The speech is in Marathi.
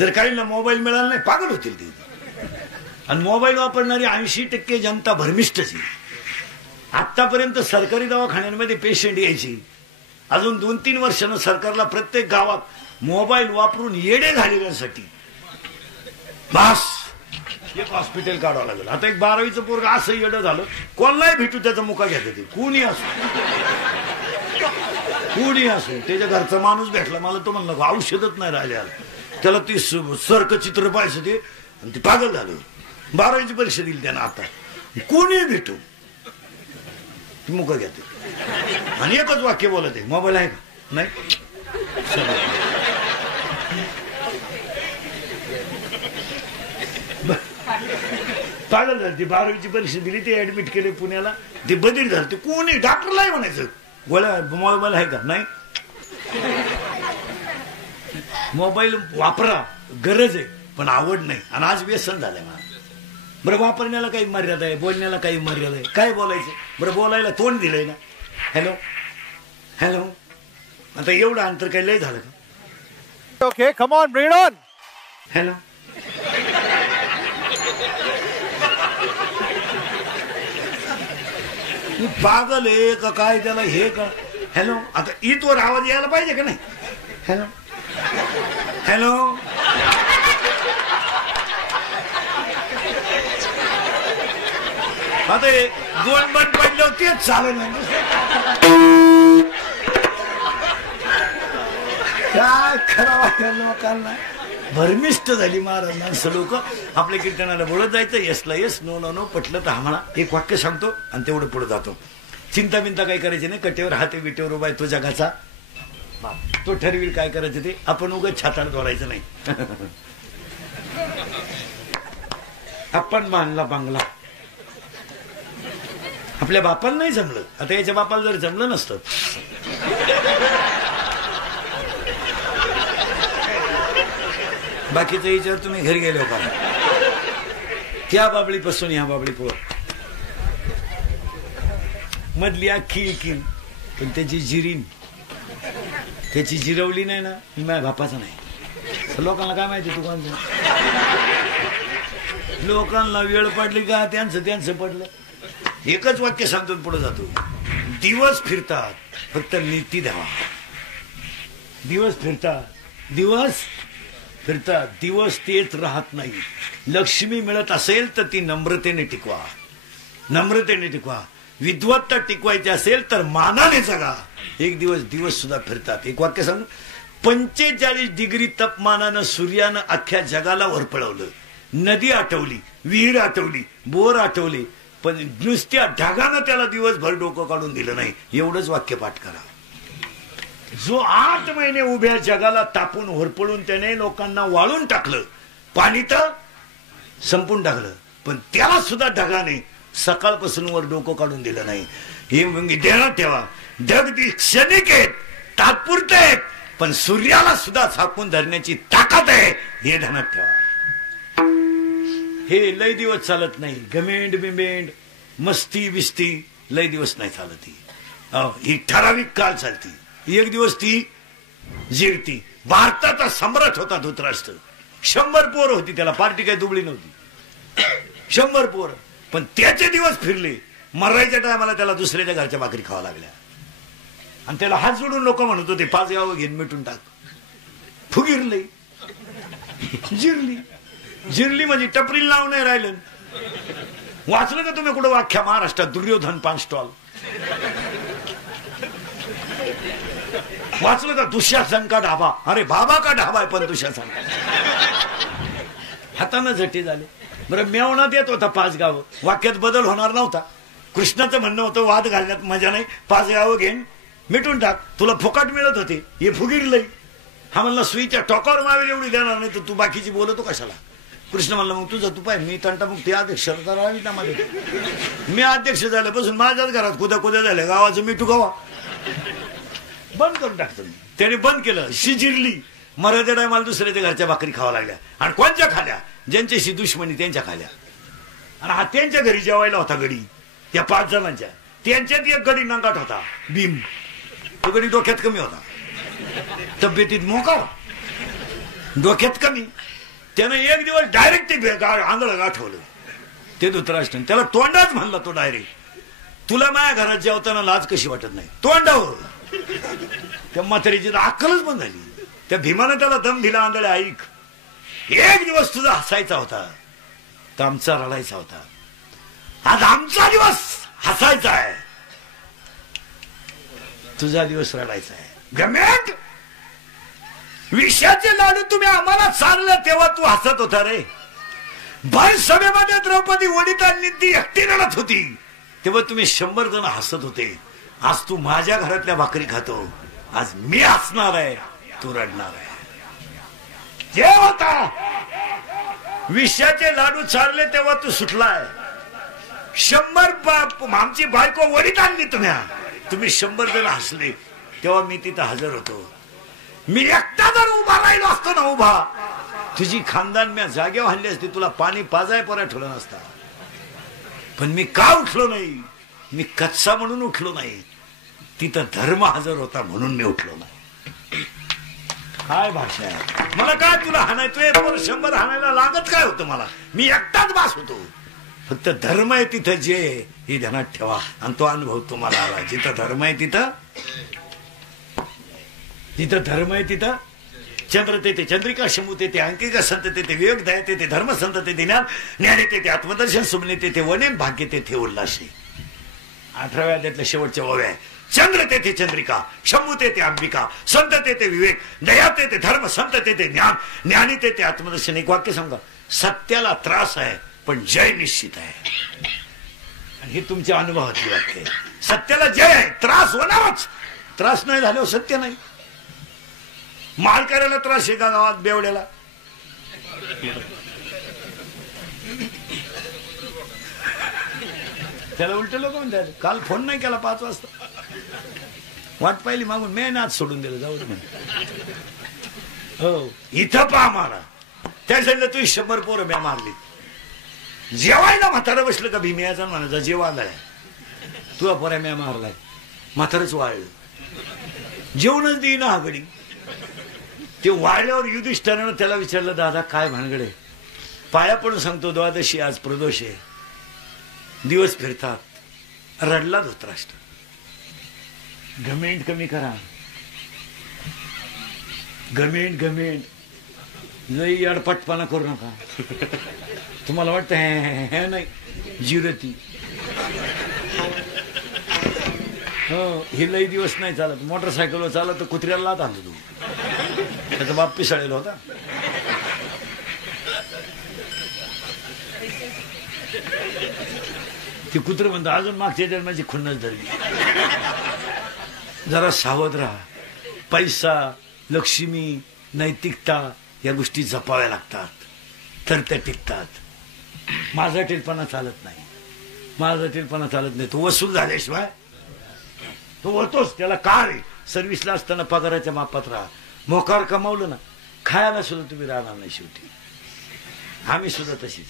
जर काहींना मोबाईल मिळाला नाही पागल होतील ते. आणि मोबाईल वापरणारी 80% जनता भरमिष्ठच आहे. आतापर्यंत सरकारी दवाखान्यांमध्ये पेशंट यायची, अजून 2-3 वर्षानं सरकारला प्रत्येक गावात मोबाईल वापरून येडे झालेल्यांसाठी बस एक हॉस्पिटल काढावं लागेल. आता एक 12वीचं पोरग असं येडं झालं, कोणालाही भेटू त्याचा मुका घ्यायचा ते, कुणी असो त्याच्या घरचा माणूस भेटला मला तो म्हणला औषधच नाही राहिले, त्याला ती सर्क चित्र पाहायचं ते, आणि ते पागल झालं. 12वीची परीक्षा दिली त्यानं. आता कोणी भेटू मुका घेते आणि एकच वाक्य बोलत आहे, मोबाईल आहे का नाही. पागल झाली. ती 12वीची परीक्षा दिली, ते ऍडमिट केले पुण्याला, ते बदली झाली. कोणी डॉक्टरलाही म्हणायचं गोळ्या मोबाईल आहे का नाही. मोबाईल वापरा, गरज आहे, पण आवड नाही. आणि आज व्यसन झालंय मला. बरं वापरण्याला काही मर्यादा आहे, बोलण्याला काही मर्यादा आहे. काय बोलायचं बरं, बोलायला तोंड दिलंय ना. हॅलो हॅलो, आता एवढं अंतर काही लय झालं का. Okay come on bring it on. Hello पागल आहे का काय त्याला हे का. हॅलो, आता ईदवर आवाज यायला पाहिजे का नाही. हॅलो हॅलो, आता 2 बंद पडले तेच चालू नाही. काय खरं लोकांना भरमिष्ट झाली महाराजांचं. लोक आपल्या कीर्तनाला बोलत जायचं, यसला यस, नो नो नो, पटलं तर आम्हाला एक वाक्य सांगतो आणि तेवढं पुढे जातो. चिंता बिंता काही करायची नाही, कटेवर हाते बिटेवर उभा आहे तो जगाचा, तो ठरवील काय करायचं ते. आपण उगाच छातार जोडायचं नाही. आपण बांधला बांगला, आपल्या बापाला नाही जमलं. आता याच्या बापाला जर जमलं नसतं, बाकीचं याच्यावर तुम्ही घरी गेले का, त्या बाबळीपासून ह्या बाबळी पोर मधली अख्खी एकीन, पण त्याची जिरीन त्याची जिरवली नाही ना, माझ्या बापाचं नाही. लोकांना काय माहिती तू कोणतं. लोकांना वेळ पडली का त्यांचं पडलं. एकच वाक्य सांगतो पुढे जातो. दिवस फिरतात, फक्त नीती द्यावा. दिवस फिरतात, दिवस तेच राहत नाही. लक्ष्मी मिळत असेल तर ती नम्रतेने टिकवा. विद्वत्ता टिकवायची असेल तर मानाने जगा. एक दिवस सुद्धा फिरतात. एक वाक्य सांगू. 45 डिग्री तापमानानं सूर्यानं अख्ख्या जगाला वरपळवलं. नदी आटवली, विहीर आटवली, बोर आटवली, पण नुसत्या ढगानं त्याला दिवसभर डोकं काढून दिलं नाही. एवढंच वाक्य पाठ करा. जो 8 महिने उभ्या जगाला तापून होरपळून त्याने लोकांना वाळून टाकलं, पाणी तर संपून टाकलं, पण त्याला सुद्धा ढगाने सकाळपासून वर डोकं काढून दिलं नाही. हे ध्यानात ठेवा. ढग ती क्षणिक आहेत, तात्पुरते आहेत, पण सूर्याला सुद्धा झाकून धरण्याची ताकद आहे, हे ध्यानात ठेवा. हे लय दिवस चालत नाही. गमेंड बिमेंड मस्ती बिस्ती लय दिवस नाही चालत. ही ठराविक काळ चालती. एक दिवस ती जिरती. भारताचा सम्राट होता धृतराष्ट्र. 100 पोर होती त्याला, पार्टी काही दुबळी नव्हती. 100 पोर, पण त्याचे दिवस फिरले. मरायच्या टायमाला त्याला दुसऱ्याच्या घरच्या भाकरी खावा लागल्या. आणि त्याला हात जोडून लोक म्हणत होते 5 गावं घेऊन मिटून टाक. फुगिरली, जिरली म्हणजे टपरीला नाव नाही राहिलं. वाचलं का तुम्ही कुठं वाख्या महाराष्ट्रात दुर्योधन 5 स्टॉल वाचलं का. दुःशासन का ढाबा, अरे बाबा का ढाबा आहे पण दुःशासन. हातानं झटे झाले. बरं मेवणा देत होता 5 गावं, वाक्यात बदल होणार नव्हता. कृष्णाचं म्हणणं होतं वाद घालण्यात मजा नाही, 5 गावं घेऊन मिटून टाक. तुला फुकाट मिळत होते, हे फुगिरलंय. हा म्हणला सुईच्या टोकावर मावेल एवढी देणार नाही तर तू बाकीची बोलतो कशाला. कृष्ण म्हणला मग तुझं तू पाय, मी तंटामुक्ती अध्यक्ष राहावी ना माझे. मी अध्यक्ष झाल्यापासून माझ्याच घरात कुद्या झाल्या, गावाचं मिठू गावा बंद करून टाकतो. त्याने बंद केलं. शिजिरली. मराठ्या टायमाला दुसऱ्याच्या घरच्या भाकरी खावा लागल्या. आणि कोणच्या खाल्या, ज्यांच्याशी दुश्मनी त्यांच्या खाल्या. आणि हा त्यांच्या घरी जेवायला होता गडी, त्या 5 जणांच्या. त्यांच्यात एक गडी नंगाट होता, भीम. तो गडी डोक्यात कमी होता, तब्येतीत मोका. डोक्यात कमी. त्यानं एक दिवस डायरेक्ट ते आंधळ गाठवलं ते धृतराष्ट्र. त्याला तोंडाच म्हणला तो डायरेक्ट, तुला माझ्या घरात जेवताना लाज कशी वाटत नाही? तोंडावर. त्या म्हातारीची अक्कलच बंद झाली. त्या भीमानं त्याला दम दिला, आंधळे ऐक, एक दिवस तुझा हसायचा होता तर आमचा रडायचा होता. आज आमचा दिवस हसायचा आहे, तुझा दिवस रडायचा आहे. गमेट, विषयाचे लाडू तुम्ही आम्हाला चाललं तेव्हा तू हसत होता रे. भर सभेमध्ये द्रौपदी ओढीत आणली, ती एकटी रडत होती तेव्हा तुम्ही 100 जण हसत होते. आज तू माझ्या घरातल्या भाकरी खातो, आज मी हसणार आहे, तू रडणार आहे. जे होता विषयाचे लाडू चालले तेव्हा तू सुटलाय. 100 आमची बायको वडीत आणली तुम्ही 100 जण हसले तेव्हा मी तिथं हजर होतो. मी एकटा जर उभा राहिलो असतो ना, उभा, तुझी खानदान मी जागेवर आणली असती, तुला पाणी पाजाय परत ठेवलं नसता. पण मी का उठलो नाही? मी कच्चा म्हणून उठलो नाही, तिथं धर्म हजर होता म्हणून मी उठलो नाही. काय भाषा आहे? मला काय तुला हाणायचोय? 100 हाणायला लागत काय होतं मला? मी एकटाच बास होतो. फक्त धर्म आहे तिथं जे हे ध्यानात ठेवा. आणि तो अनुभव तुम्हाला आला. जिथं धर्म आहे तिथं धर्म आहे, तिथं चंद्र तेथे चंद्रिका, शंभू तेथे अंकिका, संत तेथे विवेक, दया तेथे धर्म, संत तेथे ज्ञान, ज्ञानी तेथे आत्मदर्शन, सुमने तेथे वने, भाग्य तेथे उल्लासे. 18व्या अध्यायातल्या शेवटच्या ओव्या. चंद्र तेथे चंद्रिका, शंभू तेथे अंबिका, संत तेथे विवेक, दया तेथे धर्म, संत तेथे ज्ञान, ज्ञानी तेथे आत्मदर्शन. एक वाक्य सांगा, सत्याला त्रास आहे पण जय निश्चित आहे. आणि हे तुमच्या अनुभवातली वाक्य. सत्याला जय आहे, त्रास होणारच. त्रास नाही झाल्यावर सत्य नाही. माल करायला त्रास आहे का गावात बेवड्याला? त्याला उलट लोक म्हणतात, काल फोन नाही केला 5 वाजता, वाट पाहिली मागून, मी नाच सोडून दिलं, जाऊ दे. हो, इथं पहा मारा. त्या सांगितलं तू 100 पोरं म्या मारली. जेवायला म्हातारा बसलं का भीम्याचा म्हणायचा, जेवायला तुला पोऱ्या म्या मारलाय. म्हातारच वाळलं, जेवणच देईना हागडी. ते वाळल्यावर युधिष्ठिरानं त्याला विचारलं, दादा काय भानगडे? पाया पडून सांगतो, द्वादशी आज प्रदोष आहे, दिवस फिरतात. रडला धृतराष्ट्र. घमेंड कमी करा, घमेंड लई अडपटपणा करू नका. तुम्हाला वाटतं हे नाही जिरती, हो, हे लई दिवस नाही चालत. मोटरसायकलवर चालत तर कुत्र्याला लात आणतो तू. त्याचा बाप पिसाळेला होता. ते कुत्र म्हणतं अजून मागच्या जन्माची खुन्नस धरली. जरा सावध राहा. पैसा, लक्ष्मी, नैतिकता या गोष्टी जपाव्या लागतात, तर त्या टिकतात. माझा टेलपणा चालत नाही. तो वसूल झाल्याशिवाय तो होतोच. त्याला काय सर्व्हिसला असताना पगाराच्या मापात राहा. मोकार कमावलं ना, खायला सुद्धा तुम्ही राहणार नाही शेवटी. आम्ही सुद्धा तशीच.